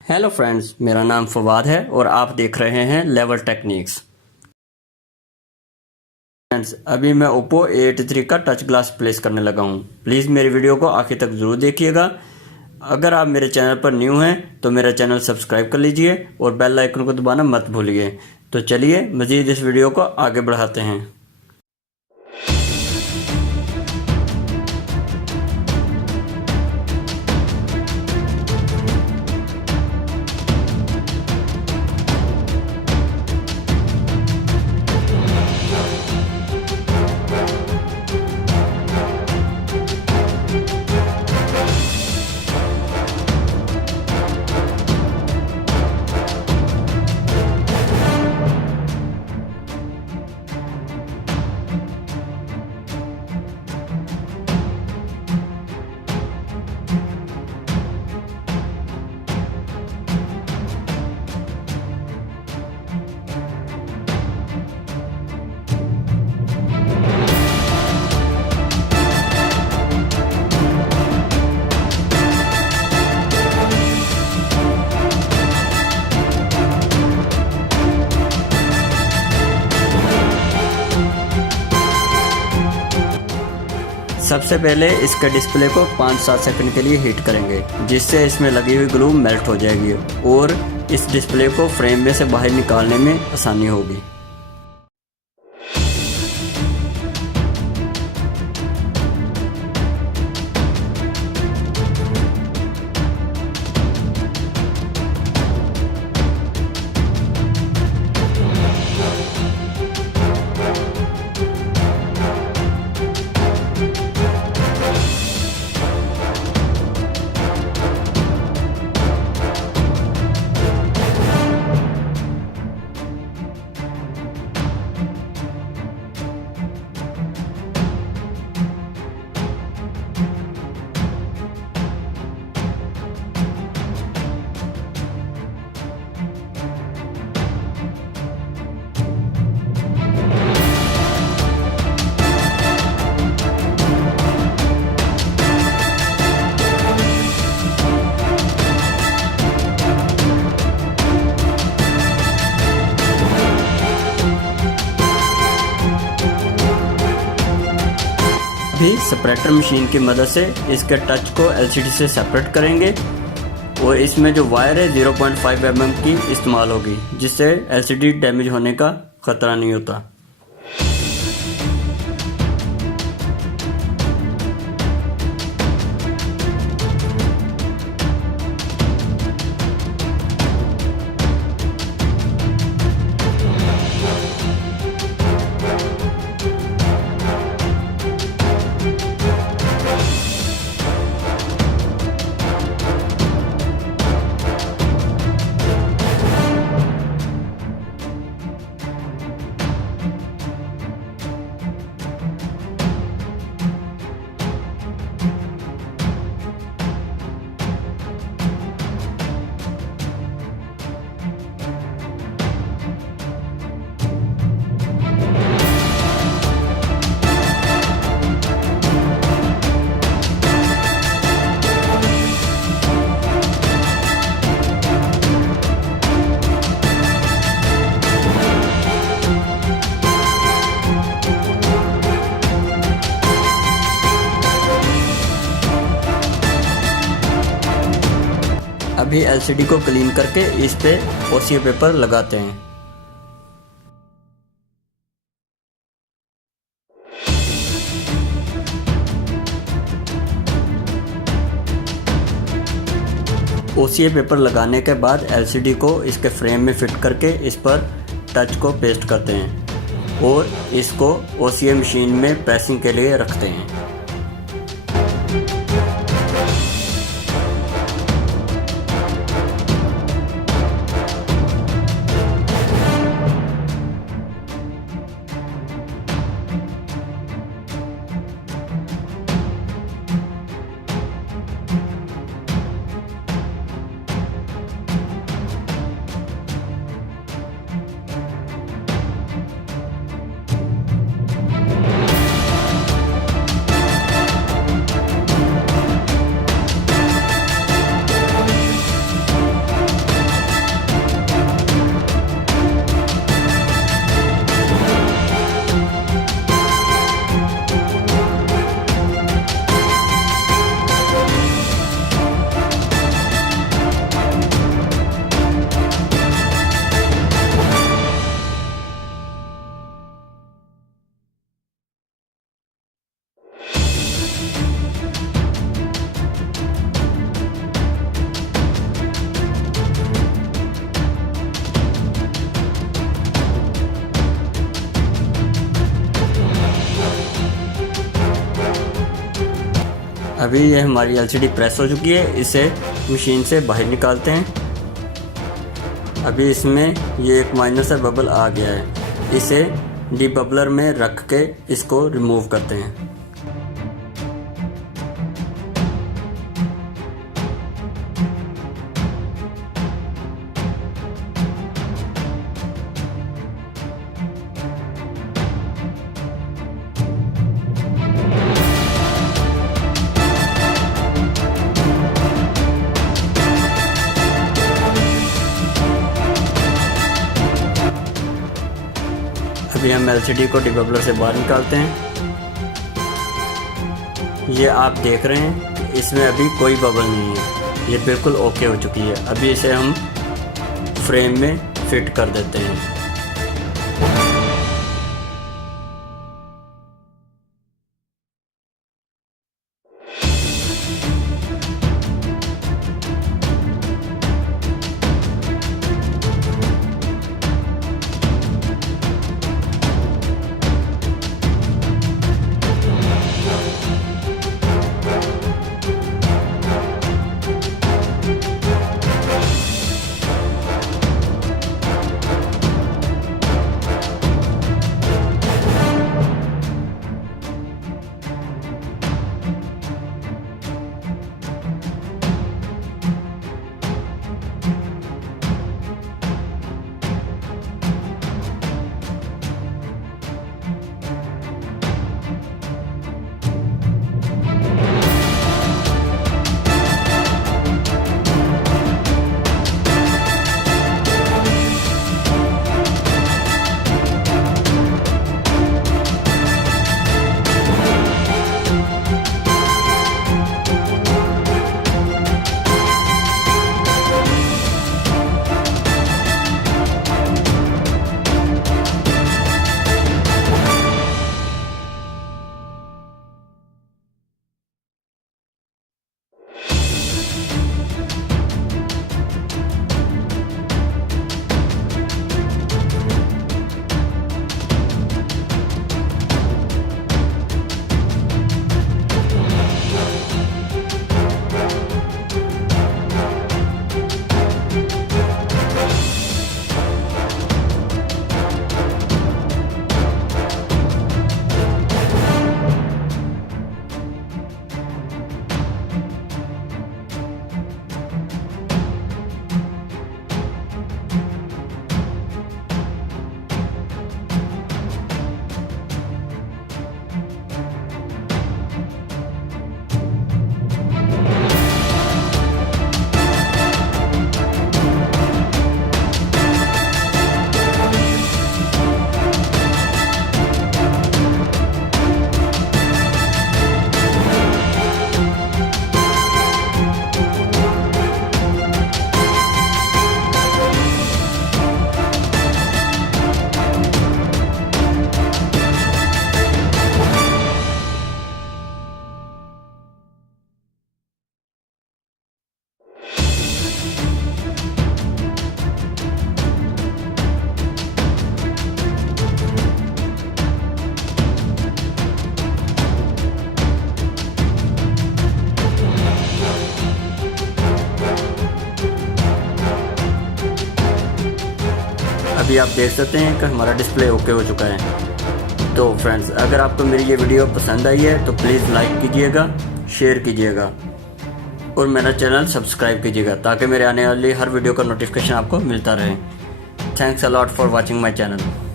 Hello friends, मेरा नाम फवाद है और आप देख रहे हैं लेवल टेक्निक्स। फ्रेंड्स, अभी मैं ओप्पो A83 का टच ग्लास प्लेस करने लगा हूं। प्लीज़ मेरी वीडियो को आखिर तक ज़रूर देखिएगा। अगर आप मेरे चैनल पर न्यू हैं तो मेरा चैनल सब्सक्राइब कर लीजिए और बेल आइकन को दबाना मत भूलिए। तो चलिए मज़ीद इस वीडियो को आगे बढ़ाते हैं। सबसे पहले इसके डिस्प्ले को 5-7 सेकंड के लिए हीट करेंगे, जिससे इसमें लगी हुई ग्लू मेल्ट हो जाएगी और इस डिस्प्ले को फ्रेम में से बाहर निकालने में आसानी होगी। भी सेपरेटर मशीन की मदद से इसके टच को एलसीडी से सेपरेट करेंगे और इसमें जो वायर है 0.5 mm की इस्तेमाल होगी, जिससे एलसीडी डैमेज होने का खतरा नहीं होता। अभी एलसीडी को क्लीन करके इस पे ओसीए पेपर लगाते हैं। ओसीए पेपर लगाने के बाद एलसीडी को इसके फ्रेम में फिट करके इस पर टच को पेस्ट करते हैं और इसको ओसीए मशीन में प्रेसिंग के लिए रखते हैं। अभी ये हमारी एलसीडी प्रेस हो चुकी है, इसे मशीन से बाहर निकालते हैं। अभी इसमें ये एक माइनर सा बबल आ गया है, इसे डीबबलर में रख के इसको रिमूव करते हैं। अभी हम एलसीडी को डीबबलर से बाहर निकालते हैं। ये आप देख रहे हैं कि इसमें अभी कोई बबल नहीं है, ये बिल्कुल ओके हो चुकी है। अभी इसे हम फ्रेम में फिट कर देते हैं। अभी आप देख सकते हैं कि हमारा डिस्प्ले ओके हो चुका है। तो फ्रेंड्स, अगर आपको मेरी ये वीडियो पसंद आई है तो प्लीज़ लाइक कीजिएगा, शेयर कीजिएगा और मेरा चैनल सब्सक्राइब कीजिएगा ताकि मेरे आने वाली हर वीडियो का नोटिफिकेशन आपको मिलता रहे। Thanks a lot for watching my channel.